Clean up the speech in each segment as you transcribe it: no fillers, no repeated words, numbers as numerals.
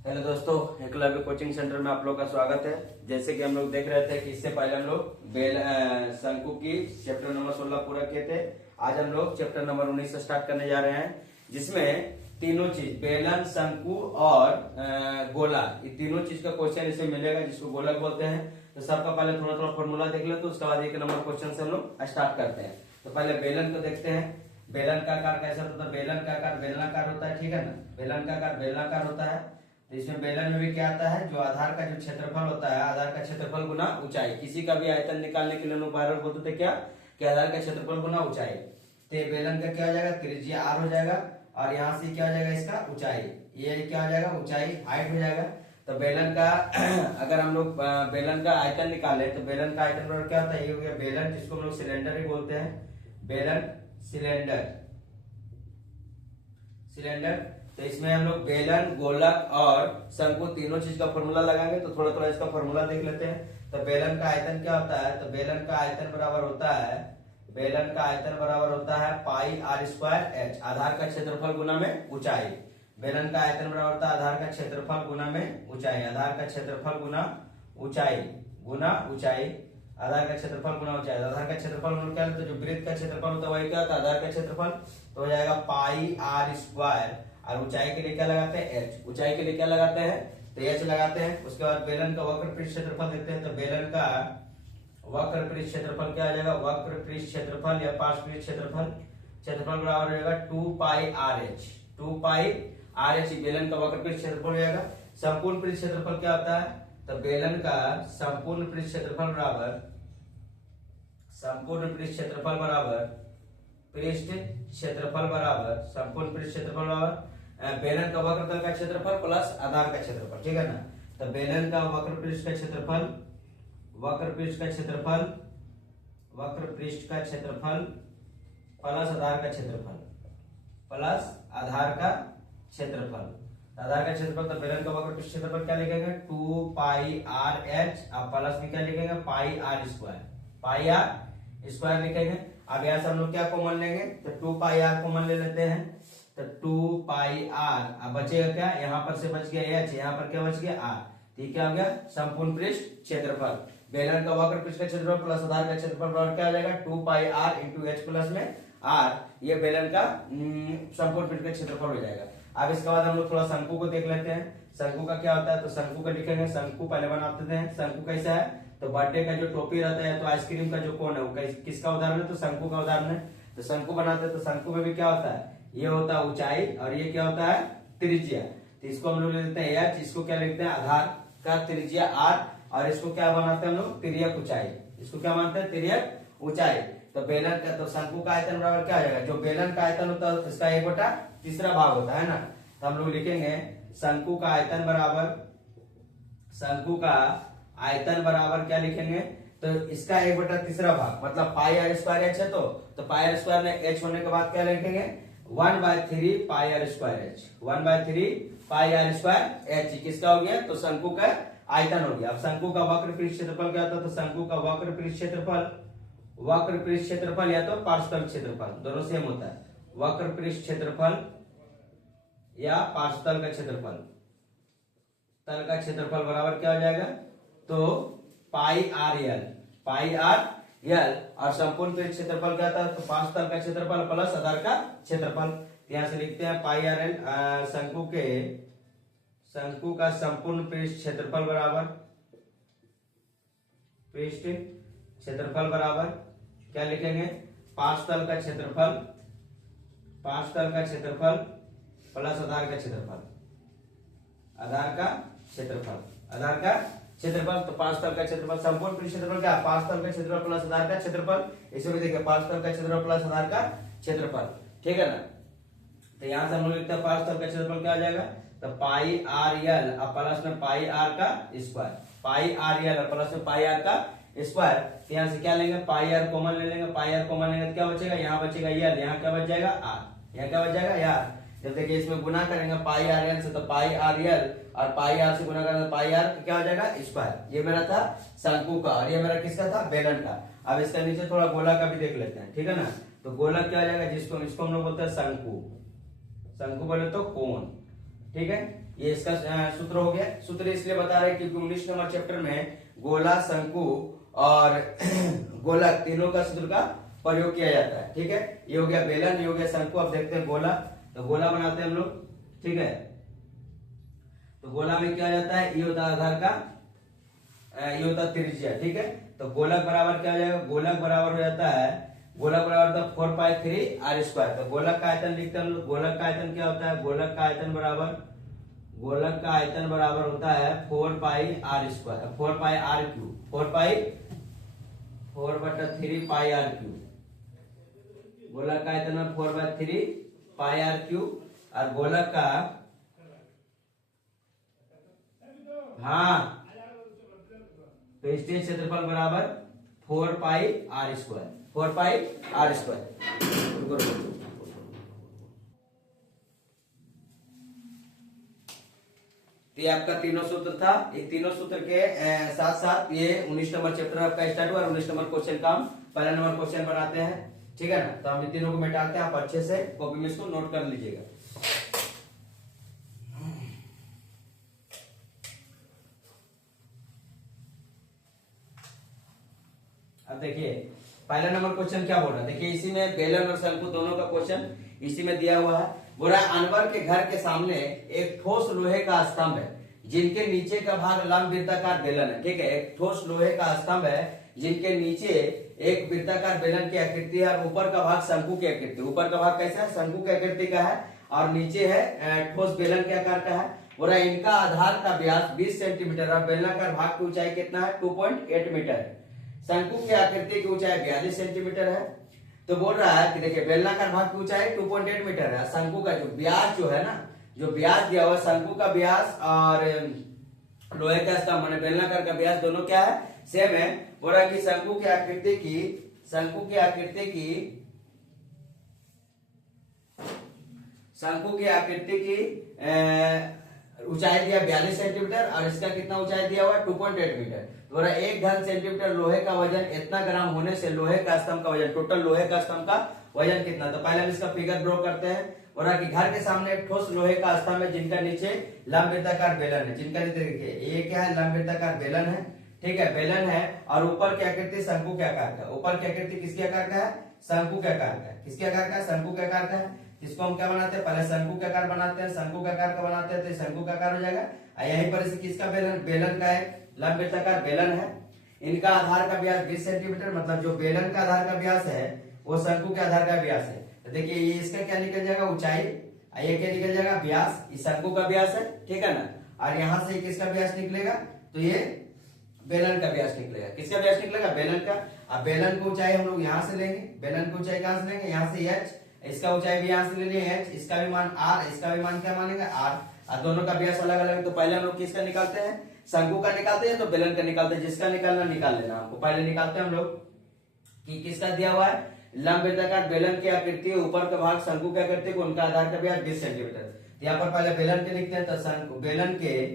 Hello दोस्तों, Eklavya coaching centre में आप लोग का स्वागत है। जैसे कि हम लोग देख रहे थे कि इससे पहले हम लोग शंकु की चैप्टर नंबर 16 पूरा किए थे। आज हम लोग चैप्टर नंबर 19 से स्टार्ट करने जा रहे हैं, जिसमें तीनों चीज बेलन, शंकु और गोला, ये तीनों चीज का क्वेश्चन इससे मिलेगा, जिसको गोलक बोलते हैं। तो सबका पहले थोड़ा थोड़ा फॉर्मूला देख ले, तो उसके बाद एक नंबर क्वेश्चन से हम लोग स्टार्ट करते हैं। तो पहले बेलन को देखते हैं। बेलन का आकार कैसा होता है? बेलन का आकार बेलनाकार होता है, ठीक है ना। बेलन का आकार बेलनाकार होता है। तो इसमें बेलन में भी क्या आता है, जो आधार का जो क्षेत्रफल होता है, आधार का क्षेत्रफल गुना ऊंचाई। किसी का भी आयतन निकालने के लिए लोग बार बार बोलते थे क्या, कि आधार का क्षेत्रफल गुना ऊंचाई। तो बेलन का क्या हो जाएगा, त्रिज्या आर हो जाएगा, और यहाँ से क्या हो जाएगा, इसका ऊंचाई, ये क्या हो जाएगा, ऊंचाई, हाइट हो जाएगा। तो बेलन का अगर हम लोग बेलन का आयतन निकाले, तो बेलन का आयतन बराबर क्या होता है, ये हो गया बेलन, जिसको हम लोग सिलेंडर ही बोलते हैं। बेलन, सिलेंडर, सिलेंडर। तो इसमें हम लोग बेलन, गोलक और शंकु तीनों चीज का फॉर्मूला लगाएंगे। तो थोड़ा थोड़ा इसका फॉर्मूला देख लेते हैं। तो बेलन का आयतन क्या होता है, तो बेलन का आयतन बराबर होता है, बेलन का आयतन बराबर होता है पाई आर स्क्वायर एच, आधार का क्षेत्रफल गुना में ऊंचाई। बेलन का आयतन बराबर होता है आधार का क्षेत्रफल गुना में ऊंचाई, आधार का क्षेत्रफल गुना ऊंचाई, गुना ऊंचाई, आधार का क्षेत्रफल गुना ऊंचाई। आधार का क्षेत्रफल क्या होता है, तो जो वृत्त का क्षेत्रफल होता है वही क्या होता है, आधार का क्षेत्रफल। तो हो जाएगा पाई आर स्क्वायर, और ऊंचाई के लिए क्या लगाते हैं, एच। ऊंचाई के लिए क्या लगाते हैं, तो एच लगाते हैं। उसके बाद बेलन का वक्र पृष्ठ क्षेत्रफल देखते हैं। तो बेलन का वक्र पृष्ठ क्षेत्रफल क्या आ जाएगा, वक्र पृष्ठ क्षेत्रफल या पार्श्व पृष्ठ क्षेत्रफल, क्षेत्रफल बराबर हो जाएगा 2 pi R H, 2 pi R H, बेलन का वक्र पृष्ठ क्षेत्रफल हो जाएगा। संपूर्ण पृष्ठ क्षेत्रफल क्या होता है, तो बेलन का संपूर्ण पृष्ठ क्षेत्रफल बराबर, संपूर्ण पृष्ठ क्षेत्रफल बराबर, पृष्ठ क्षेत्रफल बराबर, संपूर्ण पृष्ठ क्षेत्रफल बराबर बेलन का वक्र तल का क्षेत्रफल प्लस आधार का क्षेत्रफल, ठीक है ना। तो बेलन का वक्र पृष्ठ का क्षेत्रफल, वक्र पृष्ठ का क्षेत्रफल, वक्र पृष्ठ का क्षेत्रफल प्लस आधार का क्षेत्रफल, प्लस आधार का क्षेत्रफल, आधार का क्षेत्रफल। तो बेलन का वक्र पृष्ठ क्षेत्रफल क्या लिखेंगे, 2 पाई आर एच, अब प्लस में क्या लिखेंगे, pi R square, pi R square लिखेंगे। अब यहाँ से हम लोग क्या कॉमन लेंगे, तो 2 पाई आर कॉमन ले लेते हैं। तो 2 पाई आर, अब बचेगा क्या, यहाँ पर से बच गया एच, यहाँ पर क्या बच गया आर। ठीक, क्या हो गया, संपूर्ण पृष्ठ क्षेत्रफल। बेलन का वक्र पृष्ठ का क्षेत्रफल प्लस आधार का क्षेत्रफल बराबर क्या हो जाएगा, 2 pi are into H plus में आर, ये बेलन का संपूर्ण पृष्ठ का क्षेत्रफल हो जाएगा। अब इसके बाद हम लोग थोड़ा शंकु को देख लेते हैं। शंकु का क्या होता है, तो शंकु का लिखेंगे। शंकु पहले बनाते हैं। शंकु कैसा है, तो बर्थडे का जो टोपी रहता है, तो आइसक्रीम का जो कोन है, वो किसका उदाहरण है, तो शंकु का उदाहरण है। तो शंकु बनाते हैं। तो शंकु में भी क्या होता है, ये होता है ऊंचाई, और ये क्या होता है, त्रिज्या। तो इसको हम लोग ले लेते हैं एच, इसको क्या लिखते हैं, आधार का त्रिज्या आर, और इसको क्या बनाते हैं हम लोग, तिर्यक ऊंचाई। इसको क्या मानते हैं, तिर्यक ऊंचाई। तो बेलन का, तो शंकु का आयतन बराबर क्या हो जाएगा, जो बेलन का आयतन होता है इसका 1/3 भाग होता है ना। तो हम लोग लिखेंगे शंकु का आयतन बराबर, शंकु का आयतन बराबर क्या लिखेंगे, तो इसका 1/3 भाग, मतलब पाई आर स्क्वायर एच है। तो पाई आर स्क्वायर में एच होने के बाद क्या लिखेंगे, 1/3 pi R square H, 1/3 pi R square H, किसका हो गया, तो शंकु का आयतन हो गया। अब शंकु का वक्र पृष्ठ क्षेत्रफल क्या होता है, तो शंकु का वक्र पृष्ठ क्षेत्रफल, वक्र पृष्ठ क्षेत्रफल या तो पार्श्व क्षेत्रफल, दोनों सेम होता है। वक्र पृष्ठ क्षेत्रफल या पार्श्व का क्षेत्रफल, तल का क्षेत्रफल बराबर क्या हो जाएगा, तो पाई आर एल, पाई आर एल, और संपूर्ण पृष्ठ क्षेत्रफल क्या था, तो पार्श्व तल का क्षेत्रफल प्लस आधार का क्षेत्रफल। यहां से लिखते हैं पाई आर एल, शंकु का संपूर्ण पृष्ठ क्षेत्रफल बराबर, पृष्ठ क्षेत्रफल बराबर क्या लिखेंगे, पार्श्व तल का क्षेत्रफल, पार्श्व तल का क्षेत्रफल प्लस आधार का क्षेत्रफल, आधार का क्षेत्रफल, आधार का क्षेत्रफल। तो पार्श्व तल का क्षेत्रफल, संपूर्ण पृष्ठ क्षेत्रफल क्या, पार्श्व तल का क्षेत्रफल प्लस आधार का क्षेत्रफल। इसे भी देखिए, पार्श्व तल का क्षेत्रफल प्लस आधार का क्षेत्रफल, ठीक है ना। तो यहां से हम लोग लिखते हैं पार्श्व तल का क्षेत्रफल क्या आ जाएगा, तो पाई आर एल और प्लस में पाई आर का स्क्वायर, पाई आर एल और प्लस में पाई आर का स्क्वायर। तो यहाँ से क्या लेंगे, पाई आर कॉमन ले लेंगे, पाई आर कॉमन लेंगे तो क्या बचेगा, यहाँ बचेगा एल, यहाँ क्या बच जाएगा आर, यहाँ क्या बच जाएगा यार। जब देखिए इसमें गुना करेंगे पाई आर एल से, तो पाई आर एल और पाई आर से गुना करेंगे तो पाई आर क्या हो जाएगा, स्क्वायर। ये मेरा था शंकु का, और ये मेरा किसका था, बेलन का। अब इसका नीचे थोड़ा गोला का भी देख लेते हैं, ठीक है ना। तो गोला क्या हो जाएगा, जिसको इसको हम लोग बोलते हैं शंकु, शंकु बोले तो कोन, ठीक है, ये इसका सूत्र हो गया। सूत्र इसलिए बता रहे क्योंकि 19 नंबर चैप्टर में गोला, शंकु और गोलक तीनों का सूत्र का प्रयोग किया जाता है। ठीक है, ये हो गया बेलन, ये हो गया शंकु। अब देखते हैं गोला। तो गोला बनाते हैं हम लोग। ठीक है, तो गोला में क्या हो जाता है, ये होता है आधार का, ये होता है त्रिज्या। ठीक है, तो गोलक बराबर क्या हो जाएगा, गोलक बराबर हो जाता है, गोलक बराबर होता है 4π3r²। तो गोलक का आयतन लिखते हैं हम लोग। गोलक का आयतन क्या होता है, गोलक का आयतन बराबर, गोलक का आयतन बराबर होता है 4πr², 4πr³, 4/3πr³। गोलक का आयतन है 4/3πr³ और गोलक का, हाँ, पृष्ठीय क्षेत्रफल बराबर 4πr², 4πr²। ये आपका तीनों सूत्र था। ये तीनों सूत्र के साथ साथ ये 19 नंबर चैप्टर आपका स्टार्ट हुआ और 19 नंबर क्वेश्चन का हम पहला नंबर क्वेश्चन बनाते हैं। ठीक है ना, तो हम इन तीनों को मिटाते हैं। आप अच्छे से कॉपी में इसको नोट कर लीजिएगा। अब देखिए पहला नंबर क्वेश्चन क्या बोल रहा है, देखिए इसी में बेलन और शंकु दोनों का क्वेश्चन इसी में दिया हुआ है। बोल रहा है अनवर के घर के सामने एक ठोस लोहे का स्तंभ है जिनके नीचे का भाग लंब वृत्ताकार बेलन है। ठीक है, एक ठोस लोहे का स्तंभ है जिनके नीचे एक वृत्ताकार बेलन की आकृति है और ऊपर का भाग शंकु की आकृति। ऊपर का भाग कैसा है, शंकु की आकृति का है और नीचे है ठोस बेलन के आकार का है। बोल रहा है इनका आधार का व्यास 20 सेंटीमीटर और बेलनाकार भाग की ऊंचाई कितना है, 2.8 मीटर है। शंकु की आकृति की ऊंचाई 42 सेंटीमीटर है। तो बोल रहा है कि देखिए बेलनाकार भाग की ऊंचाई 2.8 मीटर है। शंकु का जो व्यास जो है ना, जो व्यास दिया हुआ शंकु का व्यास और लोहे का स्तंभ माने बेलनाकार का व्यास दोनों क्या है, सेम है। बोल रहा है कि शंकु की आकृति की ऊंचाई दिया 42 सेंटीमीटर और इसका कितना ऊंचाई दिया हुआ है, 2.8 मीटर। तो एक घन सेंटीमीटर लोहे का वजन इतना ग्राम होने से लोहे का स्तंभ का वजन, टोटल लोहे का स्तंभ का वजन कितना। तो पहले हम इसका फिगर ड्रॉ करते हैं। और कि घर के सामने एक ठोस लोहे का स्तंभ है जिनका नीचे लंब वृत्ताकार बेलन है। जिनका नीचे देखिए ये क्या है, लंब वृत्ताकार बेलन है। ठीक है, बेलन है और ऊपर की आकृति शंकु के आकार का। ऊपर की आकृति किसके आकार का है, शंकु के आकार का। किसके आकार का, शंकु के आकार का है। इसको हम क्या बनाते हैं, पहले शंकु के आकार बनाते हैं। शंकु के आकार का बनाते हैं तो शंकु का आकार हो जाएगा। यहीं पर किसका बेलन, बेलन का एक लंब वृत्ताकार बेलन है। इनका आधार का व्यास 20 सेंटीमीटर, मतलब जो बेलन का आधार का व्यास है वो शंकु के आधार का व्यास है। तो देखिए ये इसका क्या निकल जाएगा, ऊंचाई। ये क्या निकल जाएगा, व्यास। इस शंकु का व्यास है, ठीक है ना। और यहाँ से किसका व्यास निकलेगा, तो ये बेलन का व्यास निकलेगा। किसका व्यास निकलेगा, बेलन का। अब बेलन को ऊंचाई हम लोग यहाँ से लेंगे। बेलन की ऊंचाई कहां से लेंगे, यहाँ से h। इसका ऊंचाई भी यहाँ से ले लिए h। इसका भी मान r, इसका भी मान क्या मानेगा, r। और दोनों का व्यास अलग अलग। तो पहले हम लोग किसका निकालते हैं, शंकु का निकालते हैं तो बेलन का निकालते हैं। जिसका निकालना निकाल लेना आपको। पहले निकालते हैं हम लोग कि किसका दिया हुआ है, लंब वृत्ताकार बेलन की आकृति, ऊपर का भाग शंकु की आकृति को, उनका आधार का व्यास 20 सेंटीमीटर। यहाँ पर पहले बेलन के लिखते हैं। तो शंकु बेलन के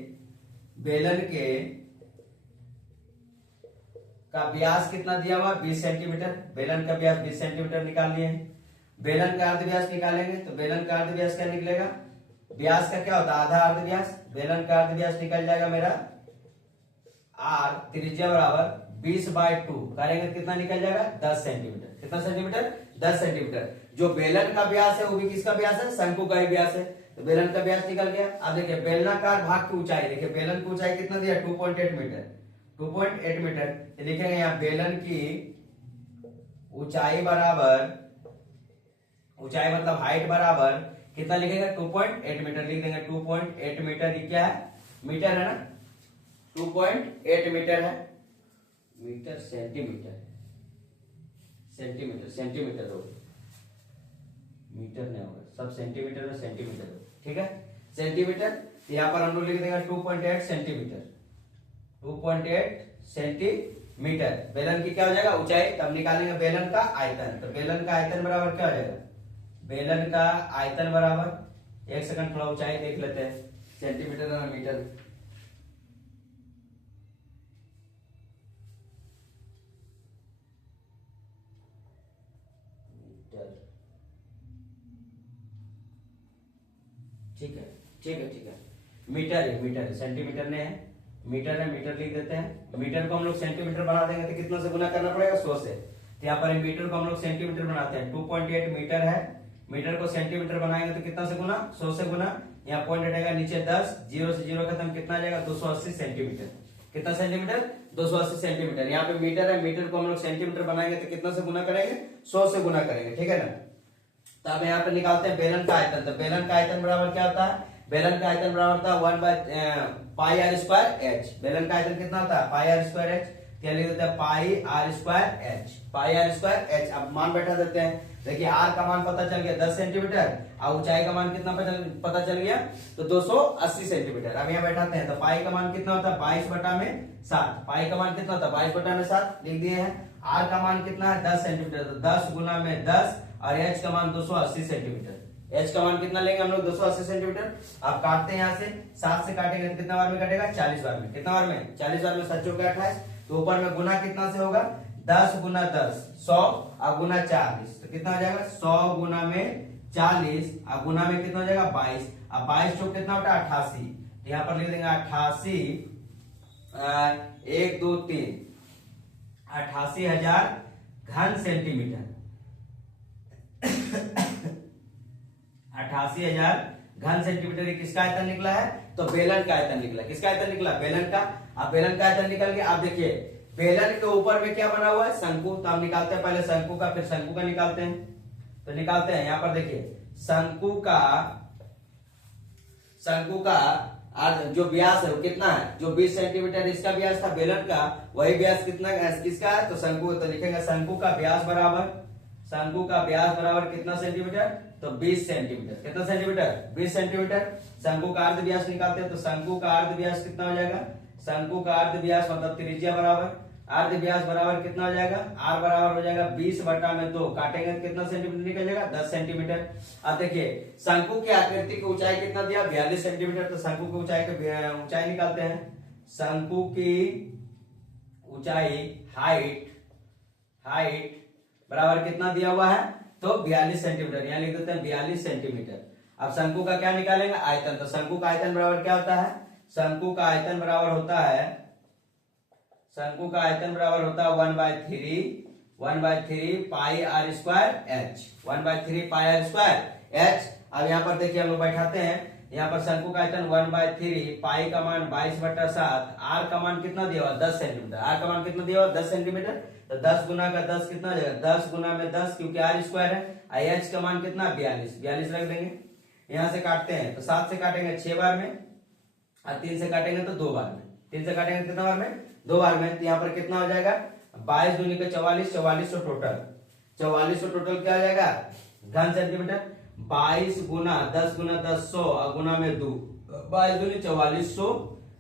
का व्यास कितना दिया हुआ, 20 सेंटीमीटर। बेलन का व्यास 20 सेंटीमीटर निकाल लिए हैं। बेलन का अर्ध व्यास निकालेंगे तो बेलन का अर्ध व्यास क्या निकलेगा, व्यास का क्या होता है, आधा अर्ध व्यास। बेलन का अर्ध व्यास निकल जाएगा मेरा r, त्रिज्या बराबर 20/2 करेंगे कितना निकल जाएगा, 10 सेंटीमीटर। कितना सेंटीमीटर, 10 सेंटीमीटर। जो बेलन का व्यास है वो भी किसका व्यास है, शंकु का ही व्यास है। तो बेलन का व्यास निकल गया। अब देखिए बेलनाकार भाग की ऊंचाई, देखिए बेलन की ऊंचाई कितना दिया, 2.8 मीटर। 2.8 मीटर लिखेंगे यहाँ। बेलन की ऊंचाई बराबर, ऊंचाई मतलब हाइट बराबर कितना लिखेंगे, 2.8 मीटर लिख देंगे। 2.8 मीटर, ये क्या है, मीटर है ना। 2.8 मीटर है, मीटर सेंटीमीटर, सेंटीमीटर सेंटीमीटर हो, मीटर नहीं होगा, सब सेंटीमीटर में सेंटीमीटर हो, ठीक है, सेंटीमीटर। यहाँ पर हम लोग लिख देंगे 2.8 सेंटीमीटर। 2.8 सेंटीमीटर बेलन की क्या हो जाएगा, ऊंचाई। तब निकालेंगे बेलन का आयतन। तो बेलन का आयतन बराबर क्या हो जाएगा, बेलन का आयतन बराबर, एक सेकंड थोड़ा ऊंचाई देख लेते हैं, सेंटीमीटर और मीटर। मीटर, ठीक है, ठीक है। मीटर है, सेंटीमीटर में है, मीटर लिख देते हैं। मीटर को हम लोग सेंटीमीटर बना देंगे तो कितना से गुना करना पड़ेगा, 100 से। तो यहाँ पर मीटर को हम लोग सेंटीमीटर बनाते हैं, 2.8 मीटर है, मीटर को सेंटीमीटर बनाएंगे तो कितना से गुना, 100 से गुना। यहाँ पॉइंट हटेगा नीचे 10, 0 से 0 खत्म, कितना आ जाएगा, 280 सेंटीमीटर। कितना सेंटीमीटर, 280 सेंटीमीटर। यहाँ पे मीटर है, मीटर को हम लोग सेंटीमीटर बनाएंगे तो कितना से गुना करेंगे, 100 से गुना करेंगे, ठीक है ना। तो अब यहाँ पे निकालते हैं बेलन का आयतन। तो बेलन का आयतन बराबर क्या होता है, बेलन का आयतन बराबर होता है 1/πr²h। बेलन का आयतन कितना होता है, πr²h। क्या लिख देते हैं, πr²h। अब मान बैठा देते हैं। देखिए r का मान पता चल गया 10 सेंटीमीटर, और ऊंचाई का मान कितना पता चल गया, तो 280 सेंटीमीटर। अब यहाँ बैठाते हैं तो पाई का मान कितना होता है, 22/7। पाई का मान कितना होता है, 22/7 लिख दिए हैं। r का मान कितना है, 10 सेंटीमीटर, तो 10 गुना में 10, और h का मान 280 सेंटीमीटर। h का मान कितना लेंगे हम लोग, 280 सेंटीमीटर। अब काटते हैं यहाँ से, 7 से काटेंगे तो कितना बार में कटेगा, 40 बार में। कितना बार में, 40 बार में। 7 × 28, तो ऊपर में गुना कितना से होगा, 10 गुना 10 100, और गुना 40, तो कितना हो जाएगा, 100 गुना में 40, और गुना में कितना हो जाएगा, 22। अब 22 चौक कितना होता है, 88। यहाँ पर लिख देंगे 88, 1 2 3, 88,000 घन सेंटीमीटर। 88,000 घन सेंटीमीटर किसका आयतन निकला है, तो बेलन का आयतन निकला। किसका आयतन निकला, बेलन का। अब बेलन का आयतन निकल गया। आप देखिए बेलन के ऊपर में क्या बना हुआ है, शंकु। तो हम निकालते हैं पहले शंकु का, फिर शंकु का निकालते हैं। तो निकालते हैं, यहाँ पर देखिए शंकु का जो व्यास है वो कितना है, जो 20 सेंटीमीटर इसका व्यास था बेलन का, वही व्यास कितना किसका है, तो शंकु। तो लिखेंगे शंकु का व्यास बराबर कितना सेंटीमीटर, तो 20 सेंटीमीटर। कितना सेंटीमीटर, 20 सेंटीमीटर। शंकु का अर्ध व्यास निकालते हैं, तो शंकु का अर्ध व्यास कितना हो जाएगा, शंकु का अर्ध व्यास मतलब त्रिज्या बराबर अर्ध व्यास बराबर कितना हो जाएगा, r बराबर हो जाएगा 20/2। काटेंगे तो कितना सेंटीमीटर निकल जाएगा, 10 सेंटीमीटर। अब देखिए शंकु की आकृति की ऊंचाई कितना दिया, 42 सेंटीमीटर। तो शंकु की ऊंचाई निकालते हैं। शंकु की ऊंचाई हाइट बराबर कितना दिया हुआ है, तो 42 सेंटीमीटर। यहाँ लिख देते हैं 42 सेंटीमीटर। अब शंकु का क्या निकालेंगे, आयतन। तो शंकु का आयतन बराबर क्या होता है, शंकु का आयतन बराबर होता है 1/3 πr²h। 1/3 πr²h। अब यहाँ पर देखिए हम लोग बैठाते हैं, यहाँ पर शंकु का आयतन 1/3, पाई का मान 22/7, r का मान कितना दिया हुआ, 10 सेंटीमीटर। r का मान कितना दिया हुआ, 10 सेंटीमीटर। तो 10 गुना का 10 कितना हो जाएगा, 10 गुना में 10, क्योंकि r² है। h का मान कितना, 42 रख देंगे। यहाँ से काटते हैं, तो 7 से काटेंगे 6 बार में, और 3 से काटेंगे तो 2 बार में। 3 से काटेंगे कितना बार में, 2 बार में। तो यहाँ पर कितना हो जाएगा, 22 दूनी का 44, 4400 टोटल। 4400 टोटल क्या हो जाएगा, घन सेंटीमीटर। 22 गुना 10 गुना 10 100, और गुना में 2, 22 दूनी 4400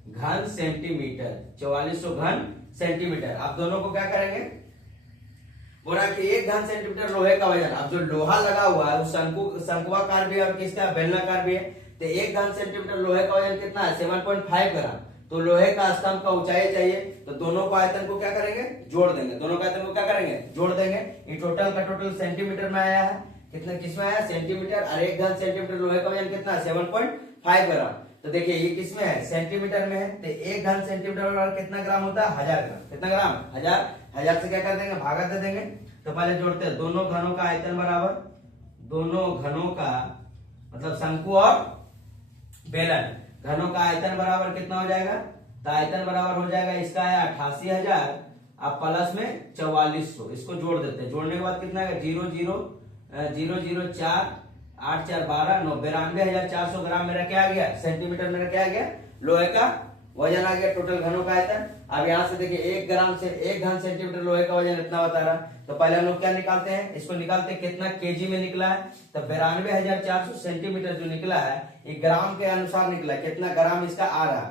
घन सेंटीमीटर। 4400 घन सेंटीमीटर। आप दोनों को क्या करेंगे, बोला कि 1 घन सेंटीमीटर लोहे का वजन। अब जो लोहा लगा हुआ है वो शंकुआकार भी है और किसका, बेलनाकार भी है। तो 1 घन सेंटीमीटर लोहे का वजन कितना है, 7.5 ग्राम। तो लोहे का स्तंभ का ऊंचाई चाहिए, तो दोनों को आयतन को क्या करेंगे, जोड़ देंगे। दोनों का आयतन को क्या करेंगे, जोड़ देंगे। ये टोटल का टोटल सेंटीमीटर में आया है। कितना किस में आया, सेंटीमीटर। और 1 घन सेंटीमीटर लोहे का वजन कितना है, 7.5 ग्राम। तो देखिए ये किस में है, सेंटीमीटर में है। तो 1 घन सेंटीमीटर बराबर कितना ग्राम होता है, 1000 ग्राम। कितना ग्राम, 1000 से क्या कर देंगे, भागा दे देंगे। तो पहले जोड़ते हैं, दोनों घनों का आयतन बराबर, दोनों घनों का मतलब शंकु और बेलन, घनों का आयतन बराबर कितना हो जाएगा, तो आयतन बराबर हो जाएगा, इसका है 88,000, अब प्लस में 4400। इसको जोड़ देते हैं। जोड़ने के बाद कितना है, 0 0 0 0 4 8 4 12 9, 92,400 ग्राम मेरा क्या आ गया, सेंटीमीटर मेरा क्या आ गया, लोहे का वजन आ गया। टोटल घनों का आयतन। अब यहाँ से देखिए 1 ग्राम से 1 घन सेंटीमीटर लोहे का वजन इतना बता रहा। तो पहले हम लोग क्या निकालते हैं, इसको निकालते हैं कितना केजी में निकला है। तो 92,400 सेंटीमीटर जो निकला है ये ग्राम के अनुसार निकला है, कितना ग्राम इसका आ रहा।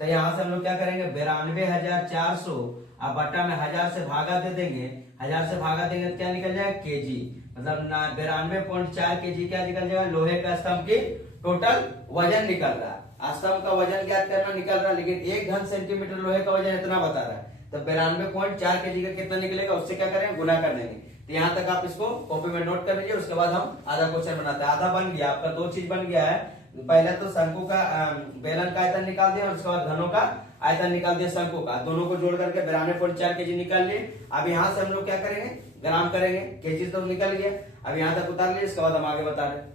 तो यहाँ से हम लोग क्या करेंगे, 92,400 अब बटा में 1000 से भागा दे देंगे। 1000 से भागा देंगे तो क्या निकल जाएगा, केजी। मतलब 92.4 केजी क्या निकल जाएगा, लोहे का स्तंभ की टोटल वजन निकल रहा है। स्तंभ का वजन ज्ञात करना निकल रहा है, लेकिन 1 घन सेंटीमीटर लोहे का वजन इतना बता रहा है। तो 92.4 केजी का कितना निकलेगा, उससे क्या करेंगे, गुना कर देंगे। तो यहाँ तक आप इसको कॉपी में नोट कर लीजिए। उसके बाद हम आधा क्वेश्चन बनाते हैं। आधा बन गया आपका, 2 चीज बन गया है। पहले तो शंकु का बेलन का आयतन निकाल दिया और उसके बाद घनों का आयतन निकाल दिया शंकु का, दोनों को जोड़ करके 92.4 केजी निकाल लिए। अब यहाँ से हम लोग क्या करेंगे, ग्राम करेंगे, केजी तो निकल गया, अब यहाँ तक उतार लिए, इसके बाद हम आगे बता रहे।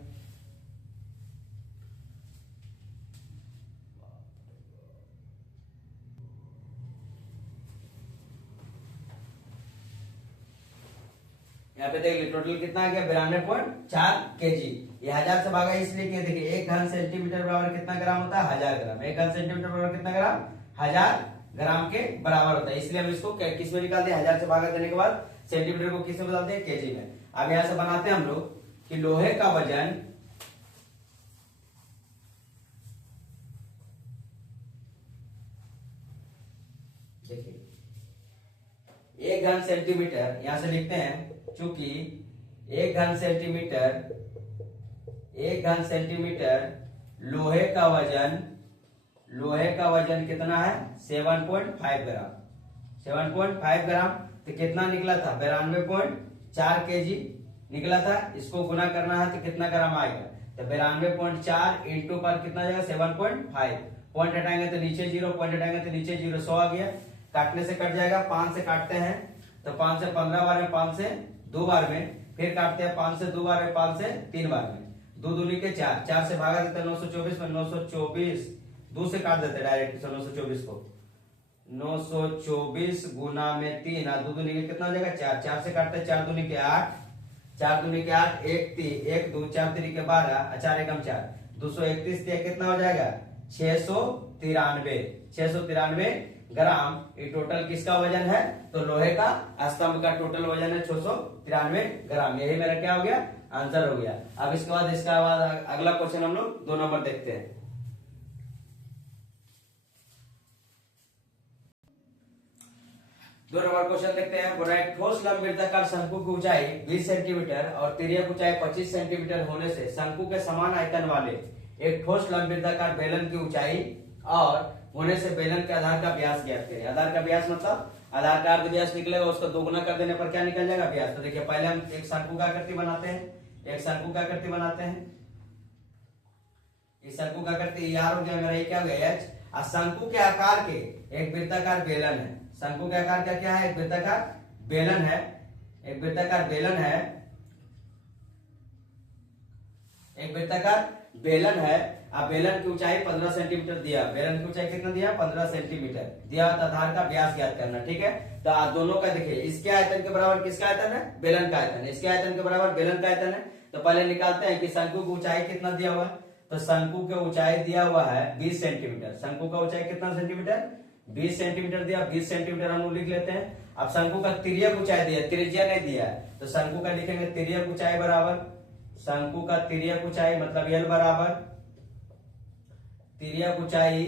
यहाँ पे देख ली टोटल कितना आ गया 92.4 केजी। ये 1000 से भागा इसलिए कि देखिए 1 घन सेंटीमीटर बराबर कितना ग्राम होता है, 1000 ग्राम। 1 घन सेंटीमीटर बराबर कितना ग्राम, 1000 ग्राम के बराबर होता है, इसलिए हम इसको किस में निकाल दिया, 1000 से भागा देने के बाद सेंटीमीटर को किस में बदलते हैं, केजी में। अब यहाँ से बनाते हैं हम लोग कि लोहे का वजन देखिए 1 घन सेंटीमीटर, यहां से लिखते हैं चूंकि 1 घन सेंटीमीटर लोहे का वजन कितना है 7.5 ग्राम। 7.5 ग्राम तो कितना निकला था 92.4 केजी निकला था। इसको गुना करना है तो कितना ग्राम आएगा, तो 92.4 इंटू पर कितना जाएगा 7.5। पॉइंट हटाएंगे तो नीचे 0, पॉइंट हटाएंगे तो नीचे 0, 100 आ गया। काटने से कट जाएगा, 5 से काटते हैं तो 5 से 15 बार में, 5 से 2 बार में, फिर काटते हैं 5 से 2 बार में, 5 से 3 बार में, 2 दूनी के 4, 4 से भागा देते हैं 924 में, 924 2 से काट देते हैं डायरेक्ट 924 को, 924 गुना में 3, 2 दूनी के कितना हो जाएगा 4, 4 से काटते हैं 4 दूनी के 8, 4 दूनी के 8, 1 2 4 3 के 12, 4 एकम 4, 231 कितना हो जाएगा 693 ग्राम। ये टोटल किसका वजन है, तो लोहे का स्तंभ का टोटल वजन है 693 ग्राम। यही मेरा क्या हो गया, आंसर हो गया। अब इसके बाद अगला क्वेश्चन हम लोग 2 नंबर देखते हैं। 2 नंबर क्वेश्चन देखते हैं। बोला एक ठोस लंबवृत्ताकार शंकु की ऊंचाई 20 सेंटीमीटर और तिर्यक ऊंचाई 25 सेंटीमीटर होने से शंकु के समान आयतन वाले एक ठोस लंबवृत्ताकार बेलन की ऊंचाई और होने से बेलन के आधार का व्यास ज्ञात करें। आधार का व्यास मतलब आधार का अर्ध व्यास निकलेगा, उसको दोगुना कर देने पर क्या निकल जाएगा व्यास। तो देखिए पहले हम एक शंकु का आकृति बनाते हैं, इस शंकु का आकृति यार हो गया मेरा, ये क्या हो गया एच। और शंकु के आकार के एक वृत्ताकार बेलन है, शंकु के आकार का क्या है, एक वृत्ताकार बेलन है, एक वृत्ताकार बेलन है। अब बेलन की ऊंचाई 15 सेंटीमीटर दिया, बेलन की ऊंचाई कितना दिया 15 सेंटीमीटर दिया, आधार का व्यास ज्ञात करना। ठीक है, तो आप दोनों का देखिए इसके आयतन के बराबर किसका आयतन है, बेलन का आयतन, इसके आयतन के बराबर बेलन का आयतन है। तो पहले निकालते हैं कि शंकु की ऊंचाई कितना दिया हुआ है, तो शंकु की ऊंचाई दिया हुआ है 20 सेंटीमीटर। शंकु का ऊंचाई कितना सेंटीमीटर 20 सेंटीमीटर दिया, 20 सेंटीमीटर हम लिख लेते हैं। अब शंकु का तिर्यक ऊंचाई दिया, त्रिज्या नहीं दिया है, तो शंकु का लिखेंगे तिर्यक ऊंचाई बराबर, शंकु का तिर्यक ऊंचाई मतलब यल बराबर, तिर्यक ऊंचाई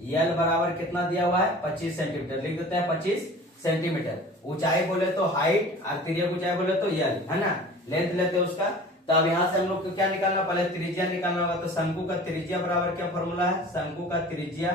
यल बराबर कितना दिया हुआ है 25 सेंटीमीटर, लिख देते हैं 25 सेंटीमीटर। ऊंचाई बोले तो हाइट और तिर्यक ऊंचाई बोले तो यल, है ना, लेंथ लेते हैं उसका। तो अब यहाँ से हम लोग को क्या निकालना, पहले त्रिज्या निकालना होगा। तो शंकु का त्रिज्या बराबर क्या फॉर्मूला है, शंकु का त्रिज्या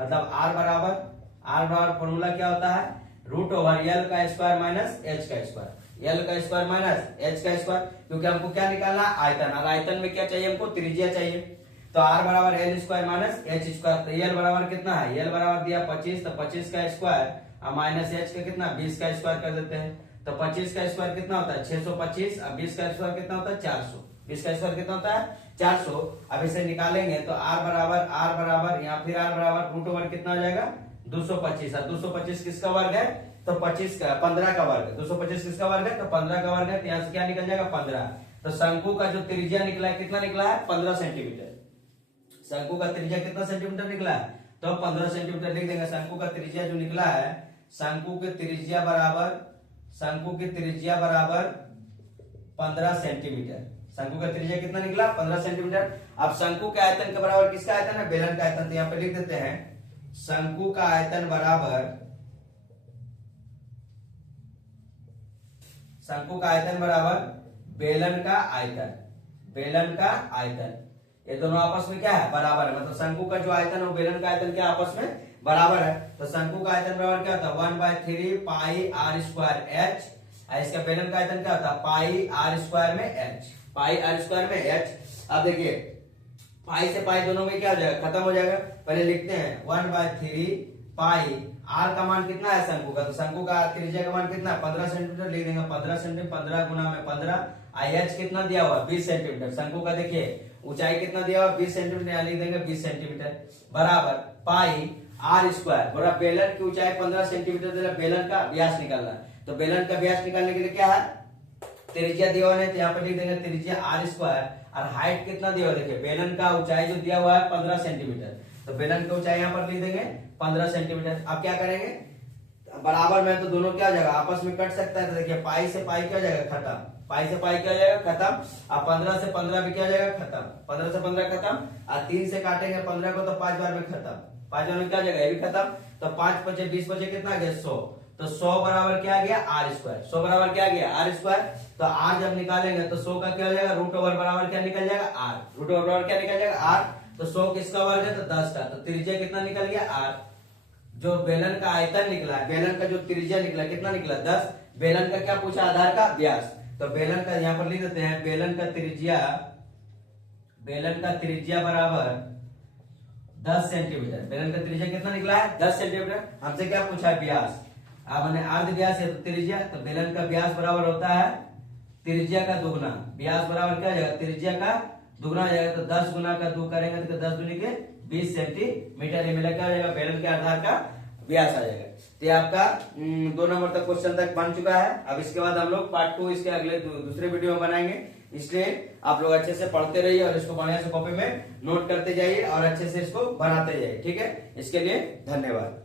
मतलब आर बराबर फॉर्मूला क्या होता है, रूट ओवर यल का स्क्वायर माइनस एच का स्क्वायर, यल का स्क्वायर माइनस एच का स्क्वायर, क्योंकि हमको क्या निकालना आयतन, और आयतन में क्या चाहिए हमको त्रिज्या चाहिए। तो आर बराबर L square minus H square. तो यल बराबर कितना है, यल बराबर दिया 25, तो 25 का स्क्वायर और माइनस एच का कितना 20 का स्क्वायर कर देते हैं। तो 25 का स्क्वायर कितना होता है 625 और 20 का स्क्वायर कितना होता है 400, 20 का स्क्वायर कितना होता है 400। अब इसे निकालेंगे तो आर बराबर यहाँ फिर आर बराबर रूट ओवर कितना हो जाएगा 225, और 225 किसका वर्ग है, तो 15 का वर्ग, 225 किसका वर्ग है, तो 15 का वर्ग है। तो यहाँ से क्या निकल जाएगा 15। तो शंकु का जो त्रिज्या निकला है कितना निकला है 15 सेंटीमीटर। शंकु का त्रिज्या कितना सेंटीमीटर निकला है, तो 15 सेंटीमीटर लिख देंगे। शंकु का त्रिज्या जो निकला है, शंकु की त्रिज्या बराबर 15 सेंटीमीटर। शंकु का त्रिज्या कितना निकला 15 सेंटीमीटर। अब शंकु के आयतन के बराबर किसका आयतन है, बेलन का आयतन। तो यहाँ पे लिख देते हैं शंकु का आयतन बराबर बेलन का आयतन। ये दोनों आपस में क्या है बराबर है, मतलब शंकु का जो आयतन है वो बेलन का आयतन क्या आपस में बराबर है। तो शंकु का आयतन बराबर क्या होता है 1/3 पाई आर स्क्वायर एच, इसका बेलन का आयतन क्या होता है पाई आर स्क्वायर में एच, पाई आर स्क्वायर में एच। अब देखिए पाई से पाई दोनों में क्या हो जाएगा, खत्म हो जाएगा। पहले लिखते हैं 1/3 पाई, आर का मान कितना है शंकु का, तो शंकु का त्रिज्या का मान कितना है 15 सेंटीमीटर, लिख देंगे 15 सेंटीमीटर, 15 गुना में 15, आईएच कितना दिया हुआ 20 सेंटीमीटर, शंकु का देखिए ऊंचाई कितना दिया हुआ 20 सेंटीमीटर, यहाँ लिख देंगे 20 सेंटीमीटर, बराबर पाई आर स्क्वायर, बड़ा बेलन की ऊंचाई 15 सेंटीमीटर दे रहा, बेलन का व्यास निकालना, तो बेलन का व्यास निकालने के लिए क्या है, त्रिज्या दिया हुआ है, तो यहाँ पर लिख देंगे त्रिज्या आर स्क्वायर, और हाइट कितना दिया हुआ देखिए, बेलन का ऊंचाई जो दिया हुआ है 15 सेंटीमीटर, तो बेलन की ऊंचाई यहाँ पर लिख देंगे 15 सेंटीमीटर। अब क्या करेंगे, बराबर में तो दोनों क्या हो जाएगा, आपस में कट सकता है, तो देखिए पाई से पाई क्या हो जाएगा खत्म, पाई से पाई क्या हो जाएगा खत्म, अब 15 से 15 भी क्या हो जाएगा खत्म, 15 से 15 खत्म, और 3 से काटेंगे 15 को तो 5 बार में खत्म, 5 बार में क्या हो जाएगा ये भी खत्म, तो 5 बचे 20 बचे कितना गया 100, तो 100 बराबर क्या गया आर स्क्वायर, 100 बराबर क्या गया आर स्क्वायर, तो आर जब निकालेंगे तो 100 का क्या हो जाएगा रूट ओवर बराबर क्या निकल जाएगा आर, रूट ओवर बराबर क्या निकल जाएगा आर, तो 100 किसका वर्ग है तो 10 का, तो त्रिज्या कितना निकल गया आर, जो बेलन का आयतन निकला, बेलन का जो त्रिज्या निकला कितना निकला 10, बेलन का क्या पूछा आधार का व्यास, तो बेलन का यहाँ पर लिख देते हैं बेलन का त्रिज्या बराबर 10 सेंटीमीटर, बेलन का त्रिज्या कितना निकला है 10 सेंटीमीटर, हमसे क्या पूछा है व्यास, मैंने अर्ध व्यास है तो त्रिज्या, तो बेलन का व्यास बराबर होता है त्रिज्या का दुगना, व्यास बराबर क्या हो जाएगा त्रिज्या का दुगना हो जाएगा, तो 10 गुना का 2 करेंगे तो 10 दूनी के 20 सेंटीमीटर, ये मिला क्या हो जाएगा बेलन के आधार का व्यास आ जाएगा। तो ये आपका 2 नंबर तक क्वेश्चन तक बन चुका है। अब इसके बाद हम लोग पार्ट 2 इसके अगले दूसरे वीडियो में बनाएंगे, इसलिए आप लोग अच्छे से पढ़ते रहिए और इसको बढ़िया से कॉपी में नोट करते जाइए और अच्छे से इसको बनाते जाइए, ठीक है। इसके लिए धन्यवाद।